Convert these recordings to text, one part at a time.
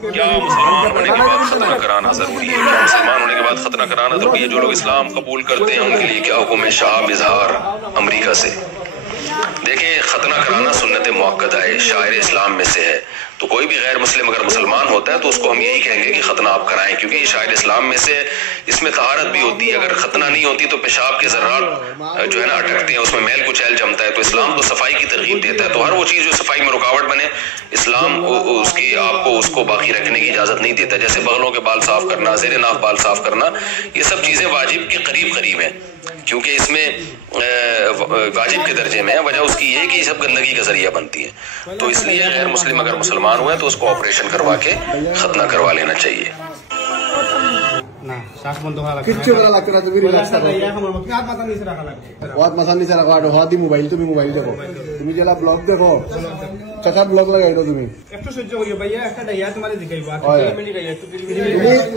क्या मुसलमान होने के बाद खतना कराना जरूरी है? क्या मुसलमान होने के बाद खतना कराना जरूरी है? जो लोग इस्लाम कबूल करते हैं उनके लिए क्या हुक्म है? शाह इजहार अमरीका से। देखिए, खतना कराना सुन्नत मुअक्कदा है, शायर इस्लाम में से है। तो कोई भी गैर मुस्लिम अगर मुसलमान होता है तो उसको हम यही कहेंगे कि खतना आप कराएं, क्योंकि ये शायर इस्लाम में से, इसमें तहारत भी होती है। अगर खतना नहीं होती तो पेशाब के ज़र्रात जो है ना अटकते हैं, उसमें मैल कुचैल जमता है। तो इस्लाम तो सफाई की तरगीब देता है। तो हर वो चीज़ जो सफाई में रुकावट बने, इस्लाम उसकी आपको उसको बाकी रखने की इजाज़त नहीं देता। जैसे बगलों के बाल साफ करना, ज़ेरे नाफ बाल साफ करना, ये सब चीज़ें वाजिब के करीब करीब हैं, क्योंकि इसमें वाजिब के दर्जे में है। वजह उसकी ये कि सब गंदगी का जरिया बनती है। तो इसलिए गैर मुस्लिम अगर मुसलमान हुआ है तो उसको ऑपरेशन करवा के खतना करवा लेना चाहिए। किच्छु करा लागते ना, तुम्ही रिलॅक्स राहा, हात मसा नीचे राखा, हात दी मोबाईल, तुम्ही मोबाईल देखो, तुम्ही ज्याला ब्लॉग देखो, चकात ब्लॉग लगाइलो तुम्ही একটু সহ্য করিও ভাইয়া, একটা ডাইয়া তোমারে দেখাইবা, মিলি গাইয়া তুমি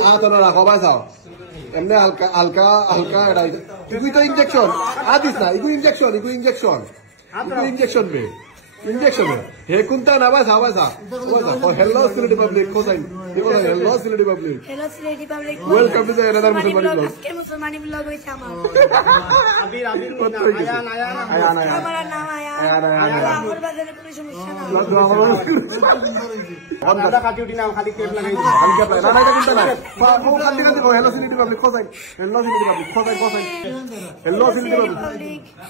হাত না রাখো ভাই, চাও এমনি হালকা হালকা হালকা এটা ইগু তো ইনজেকশন আদিস না, ইগু ইনজেকশন বে इंजेक्शन हे कुंता ना बस आवाज और हेलो सिलेटी पब्लिक को साइन देखो hello Sylheti public welcome to the another मुसलमानी ब्लॉग विद शामा আবির আবির আয়া हमारा नाम आया और बाजार में कोई समस्या ना আমরা কাটি উঠি না, খালি কেট লাগাই দিই, খালি কেট লাগাই না, এটা কিন্তু না ও কাটি দেখো হেলো সিলেটি पब्लिक को साइन हेलो सिलेटी पब्लिक को साइन hello Sylheti public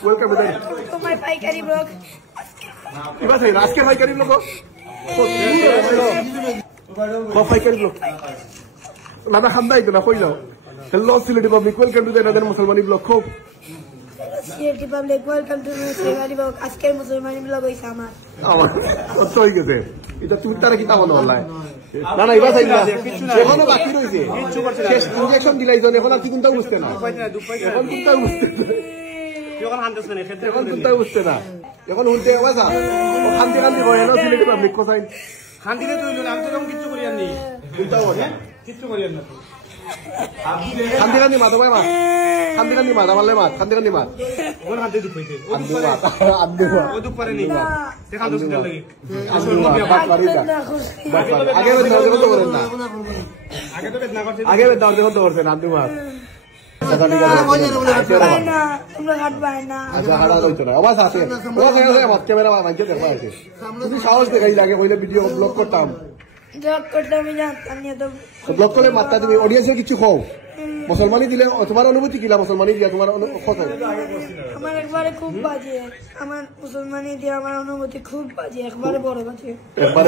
welcome to the तो माय पाइकारी ब्लॉग इबा सही आज के भाई करीब लोगों को भाई करीब लोग ना ना खंदा इतना कोई लो hello Sylheti public welcome to the another मुसलमानी ब्लॉग को सिलेटी पब्लिक वेलकम टू मुसलमानी ब्लॉग आज के मुसलमानी ब्लॉग হইছে আমার তো হই গেছে এটা তুমি তারা কি তা বলো অনলাইন না না ইবা সही না এখনো বাকি রইছে শেষ ইনজেকশন দিলাই জন এখন আর কি কোনটা বুঝতে না এখন কোনটা বুঝতে যখন হান্দাস মানে ক্ষেত্রে এখন কোনটা বুঝতে না এখন উল্টে আওয়াজা ও খান্তি খান্তি হেলো সিলেটি পাবলিক কোসাই খান্দিরে তুইলো না, আমি তো এরকম কিচ্ছু করি আর নি, উল্টা হয় কিচ্ছু করি আর না। খান্তি খান্তি মাথা ভাই মাত খান্তি খান্তি মাথা মারলে মাত খান্তি খান্তি মাত কোন হাতে দুঃখ হইছে ও দুঃখ আন্দু মাত আন্দু ও দুঃখ পারে নি, তে খান্দো সিটার লাগি আন্দু মাত বাত পারি না আগে বেদ দাও তো করেন না, আগে তো বেদনা করছে, আগে বেদ দাও তো করছেন আন্দু মাত আচ্ছা ঠিক আছে না তোমরা হাত বাই না আচ্ছা হাড়া হইতো না আওয়াজ আসে ও কই মত ক্যামেরা মাইকে দেখবা আছে তুমি সাহস দেখাই লাগে কইলে ভিডিও ব্লগ করতাম ব্লগ করতে আমি জানতাম না, তো ব্লগ করলে মাত্রা তুমি অডিয়েন্সের কিছু খাও মুসলমানি দিলে তোমার অনুভূতি কিলা মুসলমানি দিয়া তোমার কথা আমার একবারে খুব বাজে, আমার মুসলমানি দিয়ে আমার অনুভূতি খুব বাজে, একবারে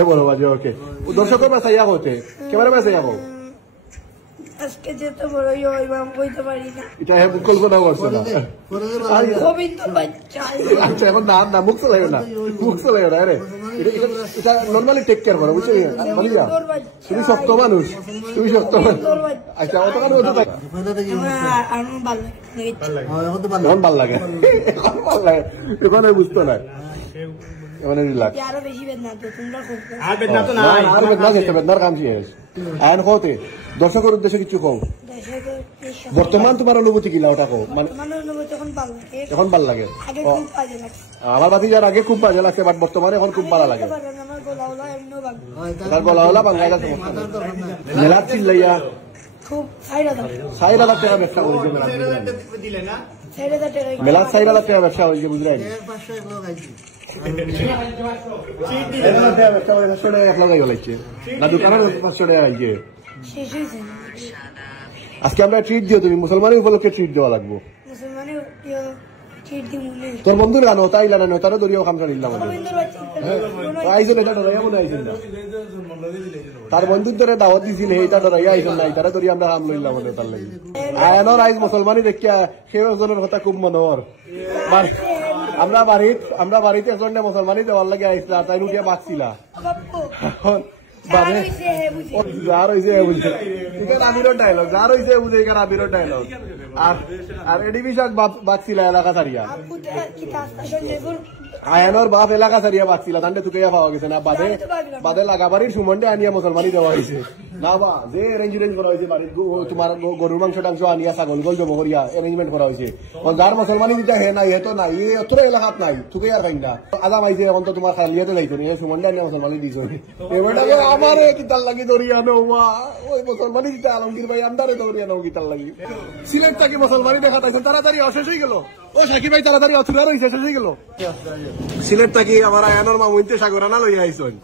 বড় বাজে ওকে দর্শকের পাশে ইয়া হতে ক্যামেরা পাশে যাবো আজকে যেতে বড় ইমাম কইতে পারি না, এটা হে কল্পনা করছো না গোবিন্দ বাচ্চা আচ্ছা এখন না না মুখ চলে না আরে এটা নরমালি টেক কেয়ার করো বুঝছো বলিয়া তুমি শক্ত মানুষ আচ্ছা অত কেন হতে থাকে আমার ভালো লাগে এখন বুঝতো না এমন রিল্যাক্স আরো বেশি বেদনা তো তোমরা খুব আর বেদনা তো না, আর বেদনা যেতে বেদনার কাম শেষ আইন হতে দর্শকের উদ্দেশ্যে কিছু কও বর্তমান তোমার অনুভূতি কিলা ওটা কও মানে এখন ভালো লাগে আগে খুব বাজে লাগছে, আমার বাতি যার আগে খুব বাজে লাগছে বাট বর্তমানে এখন খুব ভালো লাগে আমার গলাওলা এমনিও বাজে তার গলাওলা বাঙ্গাইলা মেলা চিল্লাইয়া খুব 6,000 টাকা ব্যবসা করেছে দিলে না মেলা 6,000 টাকা ব্যবসা হয়েছে বুঝলেন না দোকানের 500 টাকা আইছে শেষ হয়েছে আজকে আমরা ট্রিট দিও তুমি মুসলমানের উপলক্ষে ট্রিট দেওয়া লাগবো মুসলমানি তোর বন্ধুর গানো তাই লানো নয় তারও দরিয়াও খামটা নিলাম আইসেন এটা ডরাইয়া মনে আইসেন না তার বন্ধুর ধরে দাওয়াত দিছিল এইটা ডরাইয়া আইসেন নাই তারা দরিয়া আমরা খাম লইলাম মনে তার লাগি আয়নর আইজ মুসলমানি দেখিয়া সেজনের কথা খুব মনোহর আমরা বাড়িতে একজনে মুসলমানি দেওয়ার লাগে আইসলা তাই উঠিয়া বাঁচছিলা এখন যার হয়েছে বুঝছে আমিরর ডায়লগ যার হয়েছে বুঝে এখানে আমিরর ডায়লগ আর এডি বিশাক বাঁচছিল এলাকা সারিয়া আয়ানোর বাপ এলাকা সারিয়া বাঁচছিল তান্ডে তুকে পাওয়া গেছে না বাদে বাদে লাগাবাড়ির সুমন্ডে আনিয়া মুসলমানি দেওয়া হয়েছে না বা যে অ্যারেঞ্জমেন্ট করা হয়েছে বাড়ির তোমার গরুর মাংস টাংস আনিয়া ছাগল গল জব করিয়া অ্যারেঞ্জমেন্ট করা হয়েছে যার মুসলমানি দিতে হে নাই এতো নাই এই অত্র এলাকাত নাই তুকে আর কাইন্ডা আদাম আইছে এখন তো তোমার খালিয়াতে যাইতো না সুমন্ডে আনিয়া মুসলমানি দিছ এবারটা আমার কিতাল লাগি দরিয়া নৌয়া ওই মুসলমানি দিতে আলমগীর ভাই আন্দারে দরিয়া নৌ কিতাল লাগি সিলেট থেকে মুসলমানি দেখা তাইছে তাড়াতাড়ি অশেষ হয়ে গেল ও সাকিব ভাই তাড়াতাড়ি অথুরা রয়েছে শেষ হয়ে গেল সিলেট থাকি আমার আয়ানোর মামুইতে সাগরানা লইয়া আইসন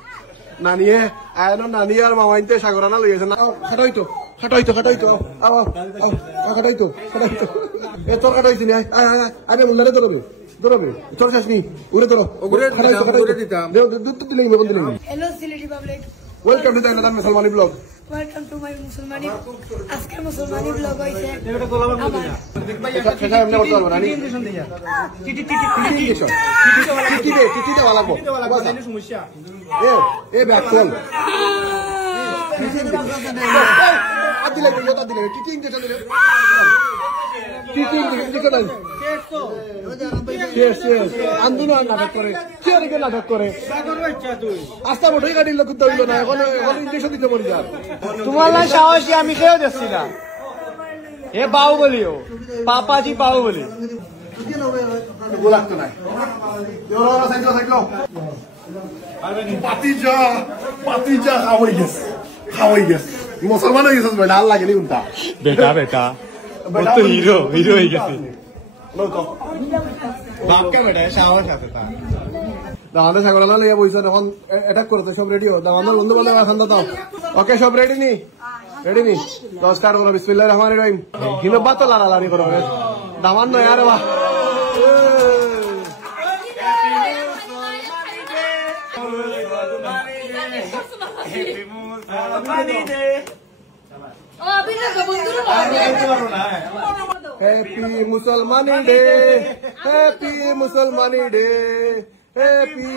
নানিয়ে আয়ানোর নানি আর মামাইতে সাগরানা লইয়া আইসন খাটাইতো খাটাইতো খাটাইতো খাটাইতো খাটাইতো এ তোর খাটাইছি নি আরে মুন্ডারে ধরবে ধরবে তোর শেষ নি উড়ে ধরো খাটাইতো খাটাইতো দুধ দিলে কোন দিলে hello Sylheti public welcome to the মুসলমানি ব্লগ ওয়েলকাম টু মাই মুসলমানি আজকে মুসলমানি ব্লগ হইছে সেটা এমনি করতে পারবো না টিটি দেওয়া লাগবো সমস্যা এ ব্যাক কল দিলে দিলে টিটি ইঞ্জেকশন দিলে টিটি ইঞ্জেকশন আন্দোলন নাটক করে চেয়ারিকে নাটক করে আস্তা মোটই গাড়ির লোক করতে হইল না এখন ইঞ্জেকশন দিতে পারি যার তোমার না সাহসী আমি খেয়েও দেখছি না এ বাউ বলিও পাপাজি বাউ বলি লাগতো না পাতিজা খাওয়াই গেছে মুসলমান হয়ে গেছিস বেটা আল্লাহ গেলি উনটা বেটা বেটা তো হিরো হিরো হয়ে গেছে বাপকা বেটা সাহস আছে তার দামাদের সাগরালা লইয়া বইছ এখন অ্যাটাক করতে সব রেডি হো দামাদের বন্ধু বান্ধব এখন দাও ওকে সব রেডি নি রেডি নি স্টার্ট করো বিসমিল্লাহির রহমানির রহিম হিমবা তো লালালারি করো দামান নয় আরে বাহ হ্যাপি মুসলমানি ডে হ্যাপি মুসলমানি ডে হ্যাপি